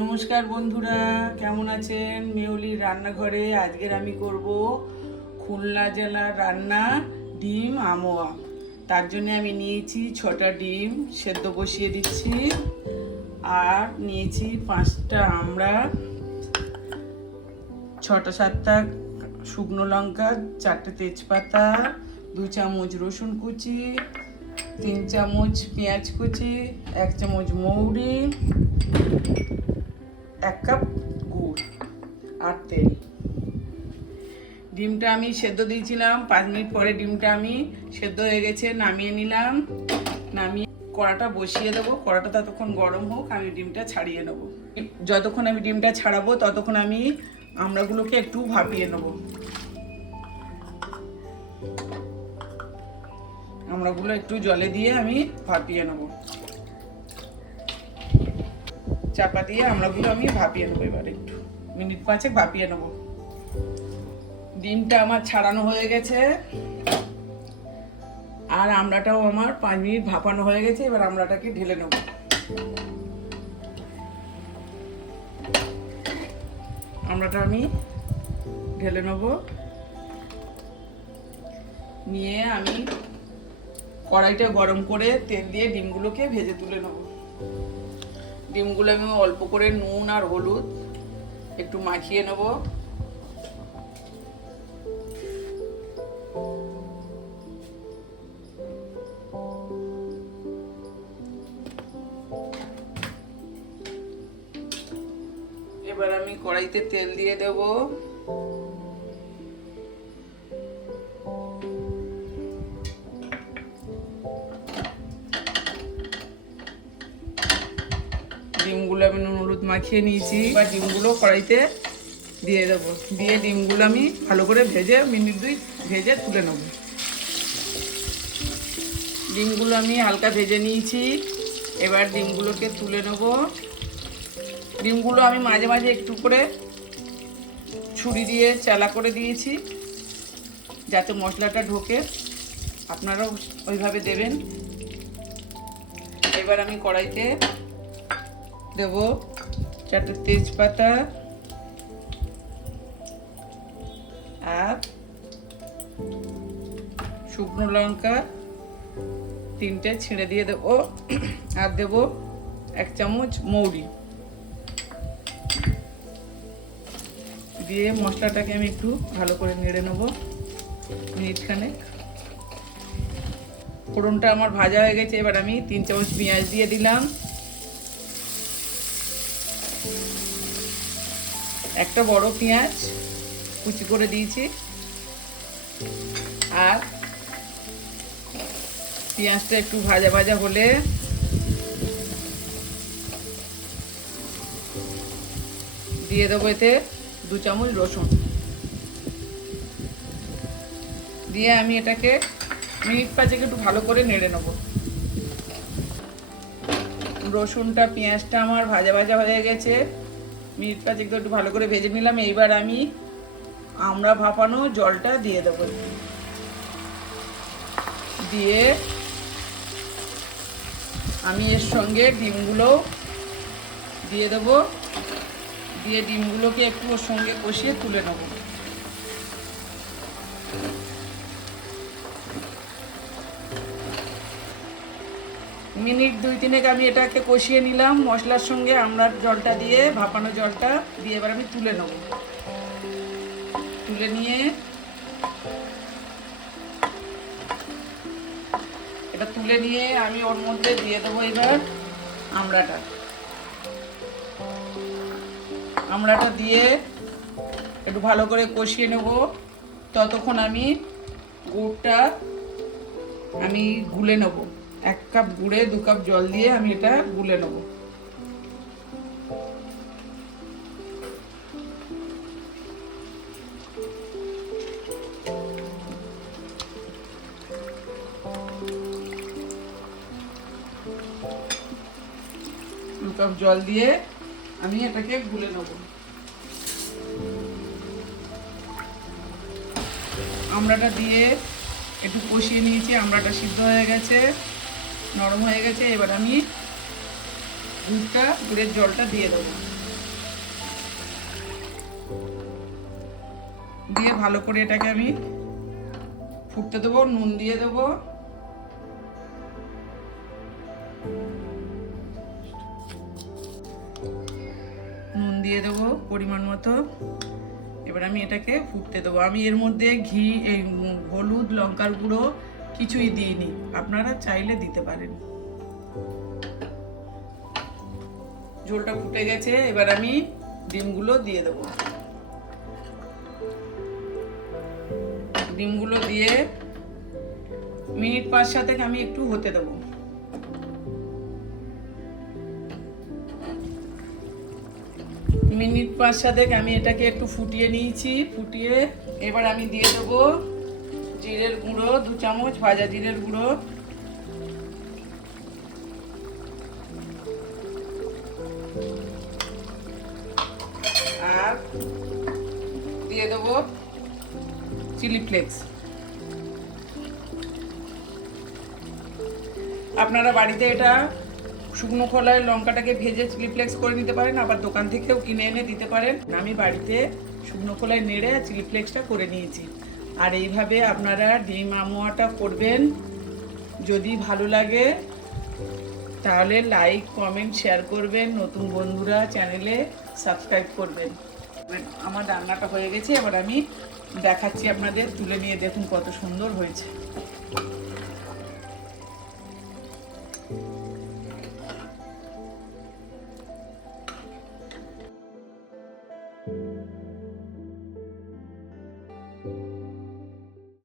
নমস্কার বন্ধুরা, কেমন আছেন? মেহুলির রান্নাঘরে আজকের আমি করব খুলনা জেলার রান্না ডিম আমোয়া। তার জন্য আমি নিয়েছি 6টা ডিম সেদ্ধ বসিয়ে দিচ্ছি, আর নিয়েছি 5টা আমড়া, 6-7টা শুকনো লঙ্কা, 4টে তেজপাতা, 2 চামচ রসুন কুচি, 3 চামচ পেঁয়াজ কুচি, 1 চামচ মৌরি, 1 কাপ গুড় আর তেল। ডিমটা আমি সেদ্ধ দিয়েছিলাম, 5 মিনিট পরে ডিমটা আমি সেদ্ধ হয়ে গেছে, নামিয়ে নিলাম। নামিয়ে কড়াটা বসিয়ে দেবো, কড়াটা ততক্ষণ গরম হোক, আমি ডিমটা ছাড়িয়ে নেব। যতক্ষণ আমি ডিমটা ছাড়াবো ততক্ষণ আমি আমড়াগুলোকে একটু ভাপিয়ে নেব। আমড়াগুলো একটু জলে দিয়ে আমি ভাপিয়ে নেব, চাপা দিয়ে আমড়াগুলো আমি ভাপিয়ে নেবো। এবার একটু মিনিট 5 ভাপিয়ে নেব। ডিমটা আমার ছাড়ানো হয়ে গেছে আর আমড়াটাও আমার 5 মিনিট ভাপানো হয়ে গেছে। এবার আমড়াটাকে ঢেলে নেব। আমড়াটা আমি ঢেলে নেব। নিয়ে আমি কড়াইটা গরম করে তেল দিয়ে ডিমগুলোকে ভেজে তুলে নেব। ডিমগুলো আমি অল্প করে নুন আর হলুদ একটু মাখিয়ে নেব। এবার আমি কড়াইতে তেল দিয়ে দেব। ডিমগুলো আমি নুন হলুদ মাখিয়ে নিয়েছি, এবার ডিমগুলো কড়াইতে দিয়ে দেবো। দিয়ে ডিমগুলো আমি ভালো করে ভেজে মিনিট 2 ভেজে তুলে নেব। ডিমগুলো আমি হালকা ভেজে নিয়েছি, এবার ডিমগুলোকে তুলে নেব। ডিমগুলো আমি মাঝে মাঝে একটু করে ছুরি দিয়ে চালা করে দিয়েছি যাতে মশলাটা ঢোকে, আপনারাও ওইভাবে দেবেন। এবার আমি কড়াইতে দেব 4টে তেজপাতা আর শুকনো লঙ্কা 3টে ছিঁড়ে দিয়ে দেব, আর দেব 1 চামচ মৌরি। দিয়ে মশলাটাকে আমি একটু ভালো করে নেড়ে নেব মিনিটখানে। ফোড়নটা আমার ভাজা হয়ে গেছে, এবার আমি 3 চামচ পেঁয়াজ দিয়ে দিলাম। একটা বড় পেঁয়াজ কুচি করে দিয়েছি, আর পেঁয়াজটা একটু ভাজা ভাজা হলে দিয়ে দেবো এতে 2 চামচ রসুন। দিয়ে আমি এটাকে মিনিট 5 একটু ভালো করে নেড়ে নেব। রসুনটা পেঁয়াজটা আমার ভাজা ভাজা হয়ে গেছে, মিনিট 5 একটু ভালো করে ভেজে নিলাম। এইবার আমি আমড়া ভাপানো জলটা দিয়ে দেবো। দিয়ে আমি এর সঙ্গে ডিমগুলো দিয়ে দেবো। দিয়ে ডিমগুলোকে একটু ওর সঙ্গে কষিয়ে তুলে নেব। মিনিট 2-3 আমি এটাকে কষিয়ে নিলাম মশলার সঙ্গে, আমড়ার জলটা দিয়ে ভাপানো জলটা দিয়ে এবার আমি তুলে নেব। তুলে নিয়ে এটা তুলে নিয়ে আমি ওর মধ্যে দিয়ে দেবো এবার আমড়াটা দিয়ে একটু ভালো করে কষিয়ে নেব। ততক্ষণ আমি গুড়টা আমি গুলে নেব। 1 কাপ গুড়ে 2 কাপ জল দিয়ে আমি এটা গুলে নেব। দু কাপ জল দিয়ে আমি এটাকে গুলে নেব। আমড়াটা দিয়ে একটু কষিয়ে নিয়েছি, আমড়াটা সিদ্ধ হয়ে গেছে, নরম হয়ে গেছে। এবার আমি গুড়ের জলটা দিয়ে দেবো। দিয়ে ভালো করে এটাকে আমি ফুটতে দেবো। নুন দিয়ে দেবো, নুন দিয়ে দেবো পরিমাণ মতো। এবার আমি এটাকে ফুটতে দেবো। আমি এর মধ্যে ঘি, এই হলুদ, লঙ্কার গুঁড়ো কিছুই দিইনি, আপনারা চাইলে দিতে পারেন। ঝোলটা ফুটে গেছে, এবার আমি ডিমগুলো দিয়ে দেবো। ডিমগুলো দিয়ে মিনিট 5-7 আমি একটু হতে দেবো। মিনিট 5-7 আমি এটাকে একটু ফুটিয়ে নিয়েছি। ফুটিয়ে এবার আমি দিয়ে দেবো জিরের গুঁড়ো 2 চামচ, ভাজা জিরের গুঁড়ো, আর দিয়ে দেবো চিলি ফ্লেক্স। আপনারা বাড়িতে এটা শুকনো খোলায় লঙ্কাটাকে ভেজে চিলি ফ্লেক্স করে নিতে পারেন, আবার দোকান থেকেও কিনে এনে দিতে পারেন। আমি বাড়িতে শুকনো খোলায় নেড়ে চিলি ফ্লেক্সটা করে নিয়েছি। আর এইভাবে আপনারা ডিম আমুয়াটা করবেন। যদি ভালো লাগে তাহলে লাইক, কমেন্ট, শেয়ার করবেন। নতুন বন্ধুরা চ্যানেলে সাবস্ক্রাইব করবেন। আমার রান্নাটা হয়ে গেছে, এবার আমি দেখাচ্ছি আপনাদের। তুলে নিয়ে দেখুন কত সুন্দর হয়েছে।